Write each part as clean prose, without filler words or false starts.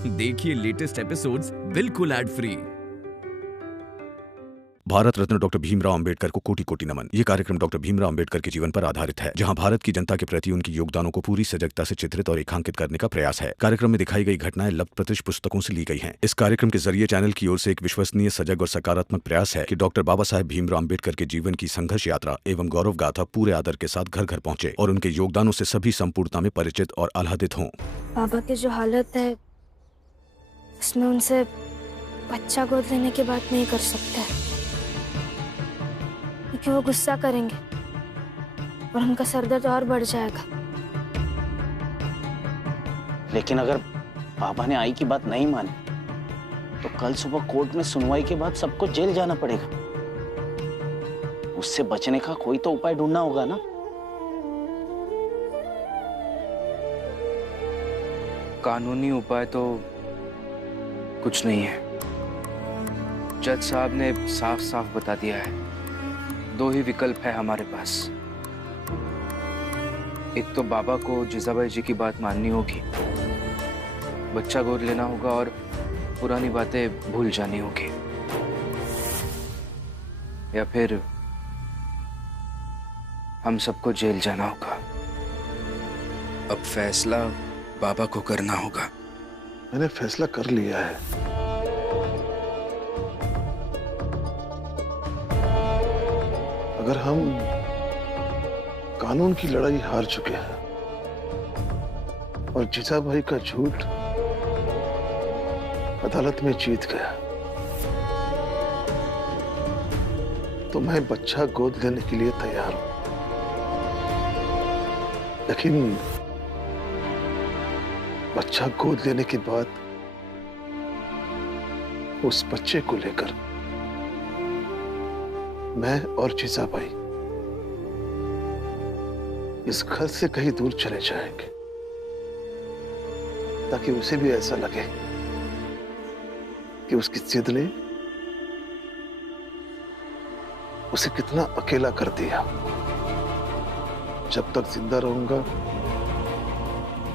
देखिए latest episodes बिल्कुल ad free. Bharat Ratna doctor Bhimrao Ambedkar को कोटि कोटि नमन। ये कार्यक्रम डॉक्टर भीमराव अंबेडकर के जीवन पर आधारित है, जहां भारत की जनता के प्रति उनकी योगदानों को पूरी सजगता से चित्रित और रेखांकित करने का प्रयास है। कार्यक्रम में दिखाई गई घटनाएं लब्ध प्रतिष्ठ पुस्तकों से ली गई हैं। इस कार्यक्रम के जरिए चैनल की ओर से एक विश्वसनीय, सजग और सकारात्मक प्रयास है कि डॉक्टर बाबा साहेब भीमराव अंबेडकर के जीवन की संघर्ष यात्रा एवं गौरव गाथा पूरे आदर के साथ घर घर पहुंचे और उनके योगदानों से सभी संपूर्णता में परिचित और आह्लादित हों। बाबा की जो हालत है उसमें उनसे बच्चा गोद लेने की बात नहीं कर सकते, क्योंकि वो गुस्सा करेंगे और उनका सरदर्द और बढ़ जाएगा। लेकिन अगर बाबा ने आई की बात नहीं मानी तो कल सुबह कोर्ट में सुनवाई के बाद सबको जेल जाना पड़ेगा। उससे बचने का कोई तो उपाय ढूंढना होगा ना। कानूनी उपाय तो कुछ नहीं है। जज साहब ने साफ साफ बता दिया है, दो ही विकल्प है हमारे पास। एक तो बाबा को जिजाबाई जी की बात माननी होगी, बच्चा गोद लेना होगा और पुरानी बातें भूल जानी होगी, या फिर हम सबको जेल जाना होगा। अब फैसला बाबा को करना होगा। मैंने फैसला कर लिया है। अगर हम कानून की लड़ाई हार चुके हैं और जीजाबाई का झूठ अदालत में जीत गया, तो मैं बच्चा गोद लेने के लिए तैयार हूं। लेकिन बच्चा गोद लेने के बाद उस बच्चे को लेकर मैं और जीजाबाई इस घर से कहीं दूर चले जाएंगे, ताकि उसे भी ऐसा लगे कि उसकी जिद ने उसे कितना अकेला कर दिया। जब तक जिंदा रहूंगा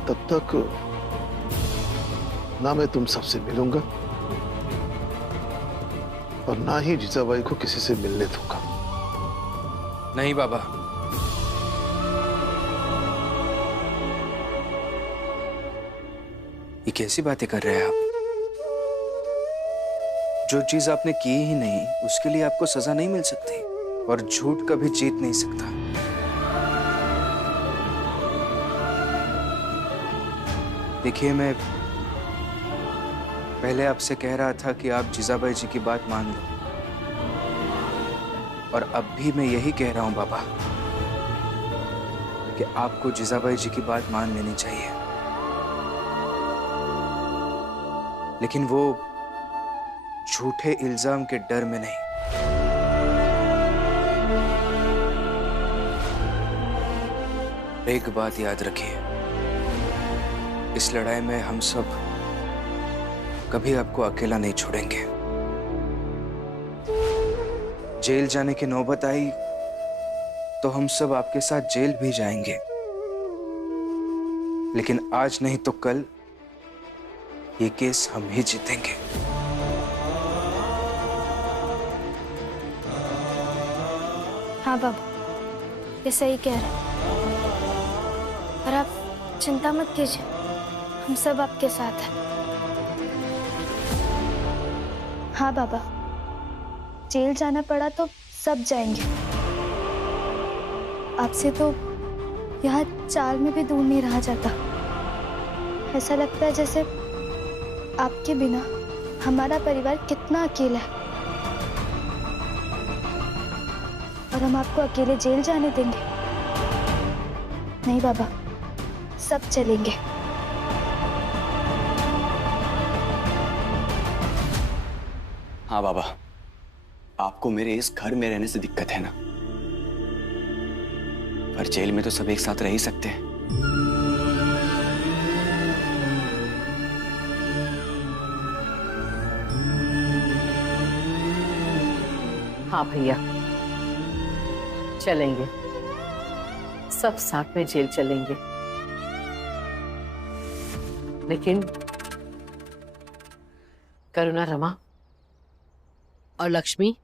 तब तक ना मैं तुम सबसे मिलूंगा और ना ही जीजाबाई को किसी से मिलने दूंगा। नहीं बाबा, ये कैसी बातें कर रहे हैं आप? जो चीज आपने की ही नहीं उसके लिए आपको सजा नहीं मिल सकती, और झूठ कभी जीत नहीं सकता। देखिए, मैं पहले आपसे कह रहा था कि आप जिजाबाई जी की बात मान लो, और अब भी मैं यही कह रहा हूं बाबा कि आपको जिजाबाई जी की बात मान लेनी चाहिए। लेकिन वो झूठे इल्जाम के डर में नहीं। एक बात याद रखिए, इस लड़ाई में हम सब कभी आपको अकेला नहीं छोड़ेंगे। जेल जाने की नौबत आई तो हम सब आपके साथ जेल भी जाएंगे, लेकिन आज नहीं तो कल ये केस हम ही जीतेंगे। हाँ बाबा, ये सही कह रहे हैं, और आप चिंता मत कीजिए, हम सब आपके साथ हैं। हाँ बाबा, जेल जाना पड़ा तो सब जाएंगे। आपसे तो यहाँ चाल में भी दूर नहीं रहा जाता। ऐसा लगता है जैसे आपके बिना हमारा परिवार कितना अकेला है, और हम आपको अकेले जेल जाने देंगे? नहीं बाबा, सब चलेंगे। हाँ बाबा, आपको मेरे इस घर में रहने से दिक्कत है ना, पर जेल में तो सब एक साथ रह ही सकते हैं। हाँ भैया, चलेंगे, सब साथ में जेल चलेंगे। लेकिन करुणा, रमा और लक्ष्मी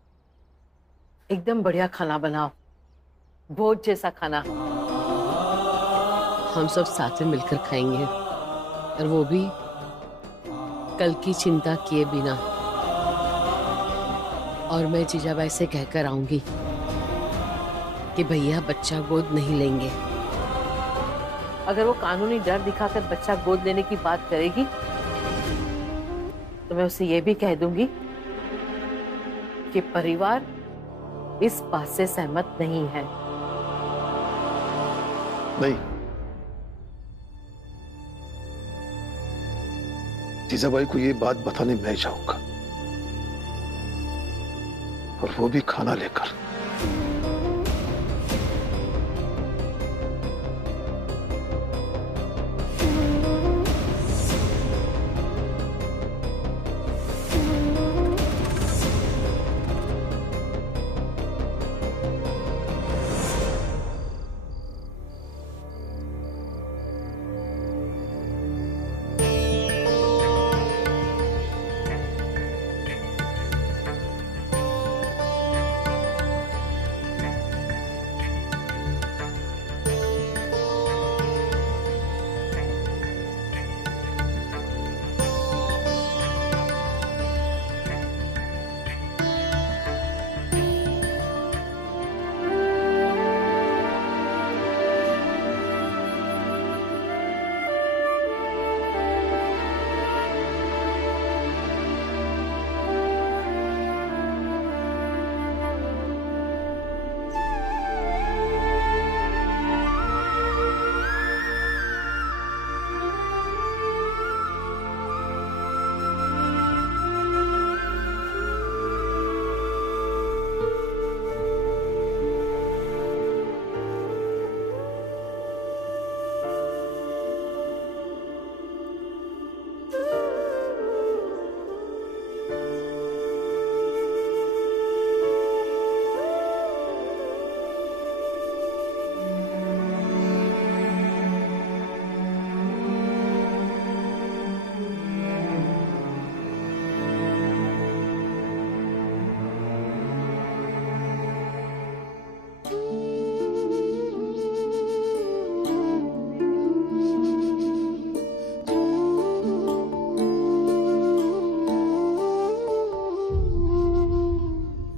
एकदम बढ़िया खाना बनाओ, भोज जैसा खाना। हम सब साथ में मिलकर खाएंगे, और वो भी कल की चिंता किए बिना। और मैं जीजाबाई से कहकर आऊंगी कि भैया बच्चा गोद नहीं लेंगे। अगर वो कानूनी डर दिखाकर बच्चा गोद लेने की बात करेगी तो मैं उसे ये भी कह दूंगी कि परिवार इस बात से सहमत नहीं है। नहीं, जीजाबाई को ये बात बताने मैं जाऊंगा, और वो भी खाना लेकर।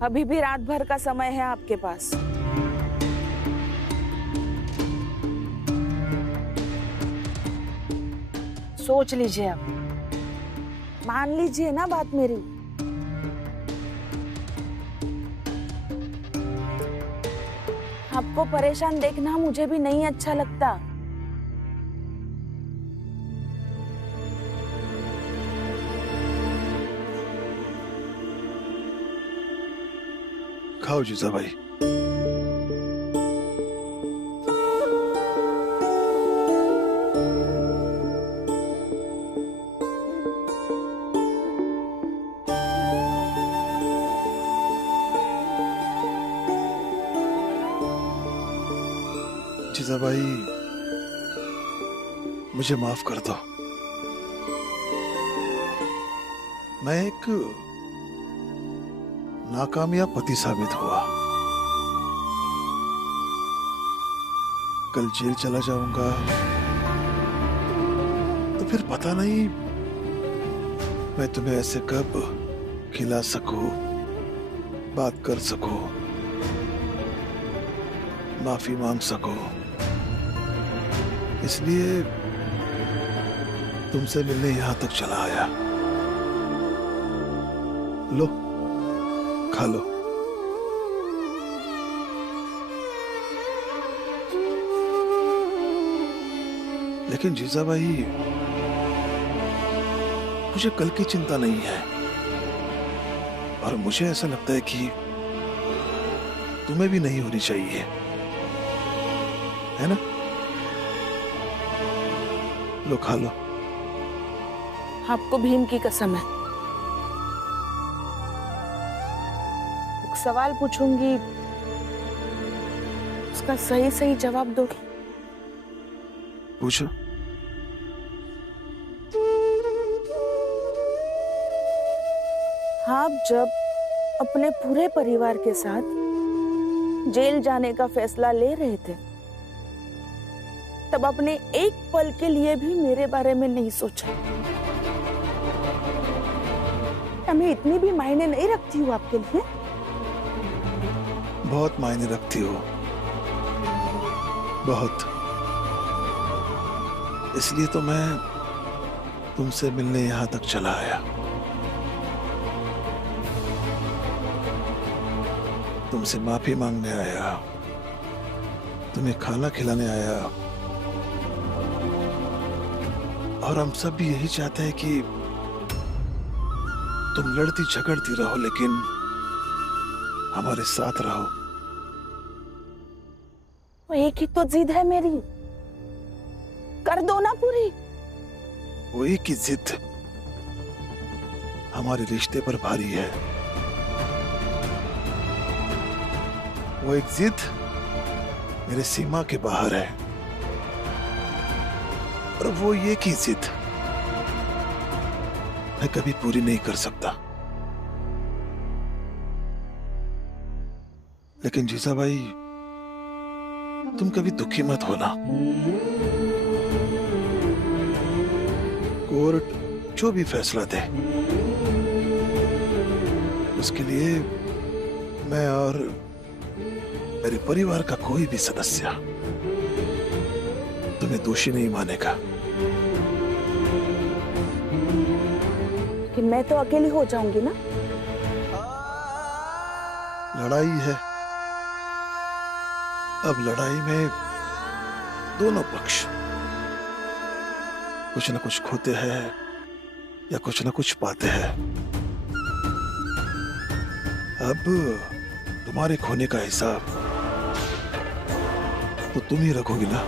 अभी भी रात भर का समय है आपके पास। सोच लीजिए, अब मान लीजिए ना बात मेरी। आपको परेशान देखना मुझे भी नहीं अच्छा लगता। खाओ जीजाबाई। जीजाबाई, मुझे माफ कर दो। मैं एक नाकामयाब पति साबित हुआ। कल जेल चला जाऊंगा तो फिर पता नहीं मैं तुम्हें ऐसे कब खिला सकूं, बात कर सकूं, माफी मांग सकूं। इसलिए तुमसे मिलने यहां तक चला आया। लो, खा लो। लेकिन जीजाबाई, मुझे कल की चिंता नहीं है, और मुझे ऐसा लगता है कि तुम्हें भी नहीं होनी चाहिए, है ना? लो, खा लो। आपको भीम की कसम है। सवाल पूछूंगी, उसका सही सही जवाब दोगे? पूछो। आप जब अपने पूरे परिवार के साथ जेल जाने का फैसला ले रहे थे, तब आपने एक पल के लिए भी मेरे बारे में नहीं सोचा। मैं इतनी भी मायने नहीं रखती हूँ आपके लिए? बहुत मायने रखती हो, बहुत। इसलिए तो मैं तुमसे मिलने यहां तक चला आया। तुमसे माफी मांगने आया, तुम्हें खाना खिलाने आया। और हम सब भी यही चाहते हैं कि तुम लड़ती झगड़ती रहो, लेकिन हमारे साथ रहो। एक ही तो जिद है मेरी, कर दो ना पूरी। वो एक ही जिद हमारे रिश्ते पर भारी है। वो एक जिद मेरे सीमा के बाहर है, और वो एक ही जिद मैं कभी पूरी नहीं कर सकता। लेकिन जीजाबाई, तुम कभी दुखी मत होना। कोर्ट जो भी फैसला दे, उसके लिए मैं और मेरे परिवार का कोई भी सदस्य तुम्हें दोषी नहीं मानेगा। लेकिन मैं तो अकेली हो जाऊंगी ना। लड़ाई है, अब लड़ाई में दोनों पक्ष कुछ न कुछ खोते हैं या कुछ न कुछ पाते हैं। अब तुम्हारे खोने का हिसाब तो तुम ही रखोगी ना।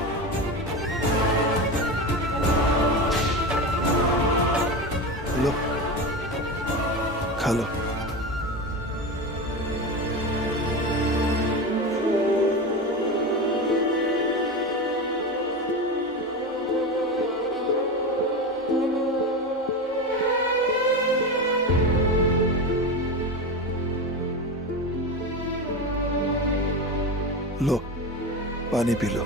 लो, खा लो। लो, पानी पी लो।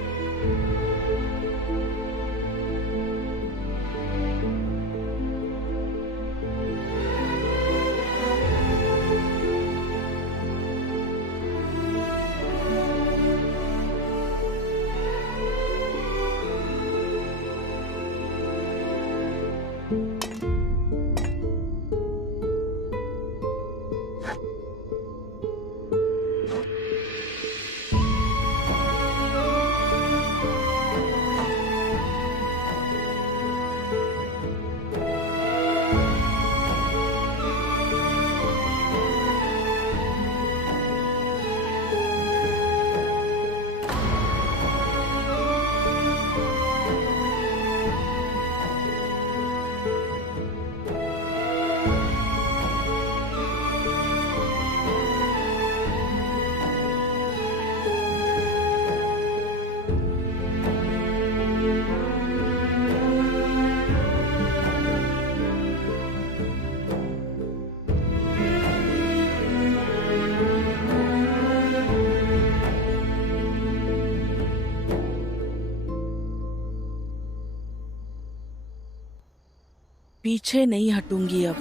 पीछे नहीं हटूंगी अब।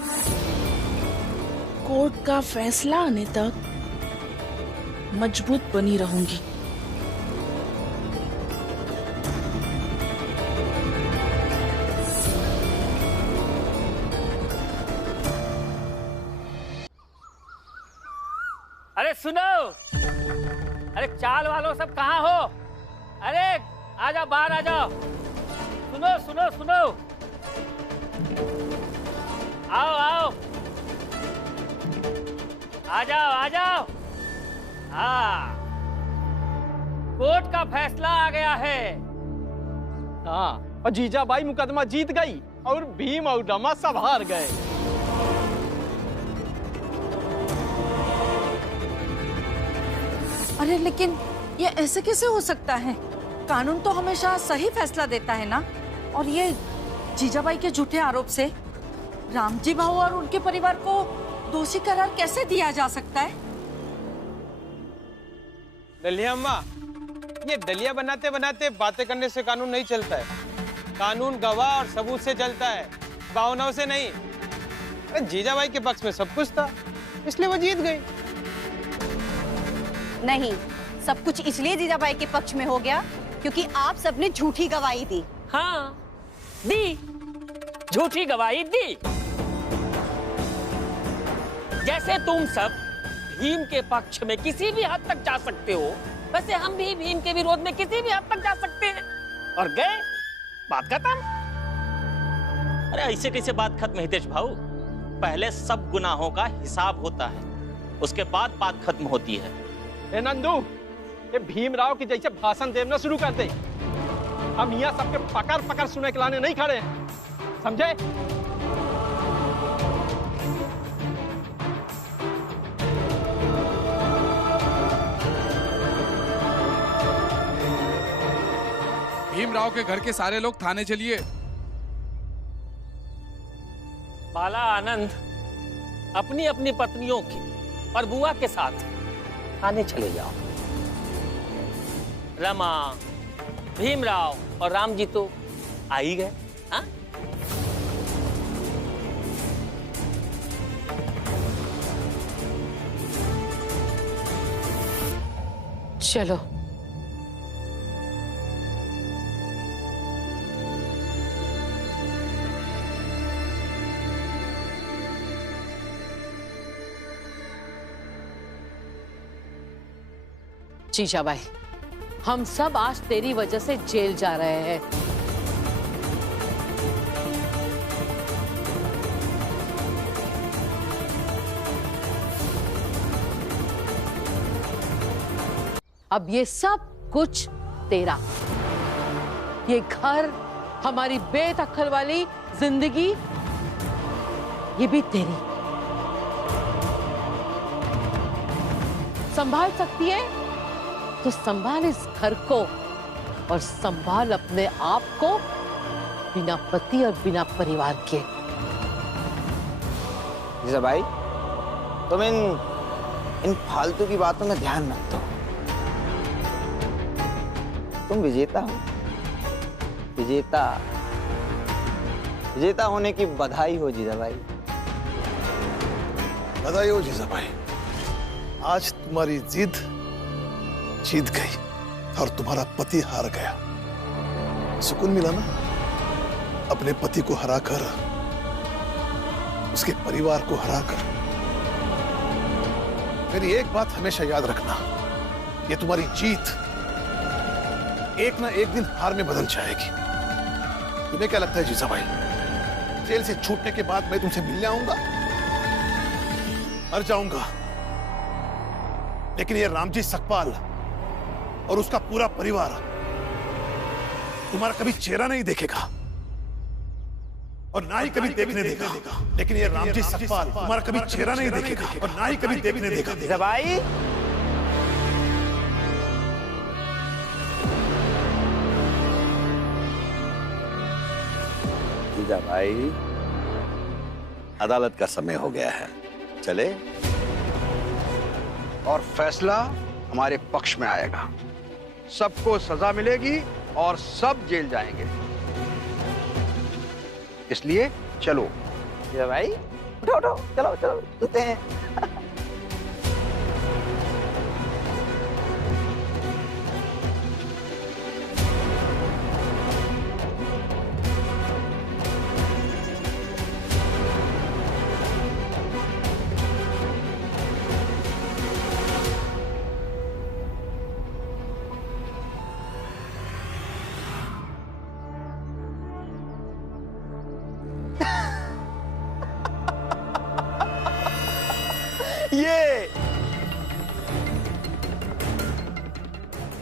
कोर्ट का फैसला आने तक मजबूत बनी रहूंगी। अरे सुनो, अरे चाल वालों सब कहाँ हो? अरे आ जाओ, बाहर आ जाओ। सुनो सुनो सुनो, आओ आओ, आ जाओ आ जाओ। हाँ, कोर्ट का फैसला आ गया है। हाँ, और जीजाबाई मुकदमा जीत गई और भीम और रमा सब हार गए। अरे लेकिन ये ऐसे कैसे हो सकता है? कानून तो हमेशा सही फैसला देता है ना। और ये जीजाबाई के झूठे आरोप से रामजी भाऊ और उनके परिवार को दोषी करार कैसे दिया जा सकता है? दलिया अम्मा, ये दलिया बनाते बनाते बातें करने से कानून नहीं चलता है। कानून गवाह और सबूत से चलता है, भावनाओं से नहीं। अरे जीजाबाई के पक्ष में सब कुछ था, इसलिए वो जीत गई। नहीं, सब कुछ इसलिए जीजाबाई के पक्ष में हो गया क्योंकि आप सबने झूठी गवाही दी। हाँ, दी, झूठी गवाही दी। जैसे तुम सब भीम के पक्ष में किसी भी हद तक जा सकते हो, वैसे हम भी भीम के विरोध में किसी भी हद तक जा सकते हैं। और गए, बात खत्म। अरे ऐसे कैसे बात खत्म हितेश भाऊ? पहले सब गुनाहों का हिसाब होता है, उसके बाद बात खत्म होती है। ए नंदू, ये भीमराव की जैसे भाषण देना शुरू कर दे। हम यहाँ सबके पकड़ पकड़ सुने के लाने नहीं खड़े हैं, समझे? भीमराव के घर के सारे लोग थाने चलिए। बाला आनंद अपनी अपनी पत्नियों की और बुआ के साथ थाने चले जाओ। रमा, भीमराव और राम जी तो आ ही गए। हाँ? चलो। जीजाबाई, हम सब आज तेरी वजह से जेल जा रहे हैं। अब ये सब कुछ तेरा, ये घर, हमारी बेदखल वाली जिंदगी, ये भी तेरी। संभाल सकती है तो संभाल इस घर को, और संभाल अपने आप को बिना पति और बिना परिवार के। जीजाबाई, तुम इन फालतू की बातों में ध्यान मत दो। तुम विजेता हो, विजेता होने की बधाई हो जीजाबाई। बधाई हो जीजाबाई, आज तुम्हारी जिद जीत गई और तुम्हारा पति हार गया। सुकून मिला ना? अपने पति को हराकर, उसके परिवार को हराकर। मेरी एक बात हमेशा याद रखना, ये तुम्हारी जीत एक ना एक दिन हार में बदल जाएगी। तुम्हें क्या लगता है जीजाबाई, जेल से छूटने के बाद मैं तुमसे मिलने आऊंगा? मर जाऊंगा, लेकिन ये रामजी सकपाल और उसका पूरा परिवार तुम्हारा कभी चेहरा नहीं देखेगा और ना ही कभी देखने देगा। लेकिन ये रामजी सकपाल तुम्हारा कभी चेहरा नहीं देखेगा और ना ही कभी देखने देगा। जीजाबाई, जीजाबाई, अदालत का समय हो गया है, चले। और फैसला हमारे पक्ष में आएगा। सबको सजा मिलेगी और सब जेल जाएंगे। इसलिए चलो। भाई उठो उठो, चलो चलो उठते हैं।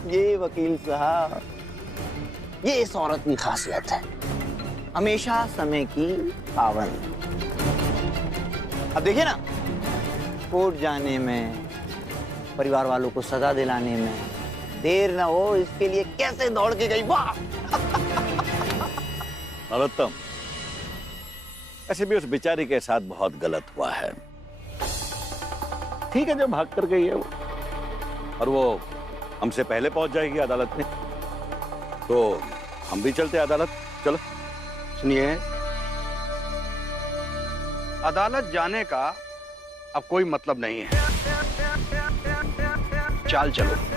ये वकील साहब, ये इस औरत की खासियत है, हमेशा समय की पाबंद। अब देखिए ना, कोर्ट जाने में, परिवार वालों को सजा दिलाने में देर ना हो, इसके लिए कैसे दौड़ के गई। वाह! नरोत्तम, ऐसे भी उस बेचारी के साथ बहुत गलत हुआ है। ठीक है, जो भाग कर गई है वो, और वो हमसे पहले पहुंच जाएगी अदालत में, तो हम भी चलते हैं अदालत। चलो। सुनिए, अदालत जाने का अब कोई मतलब नहीं है। चाल चलो।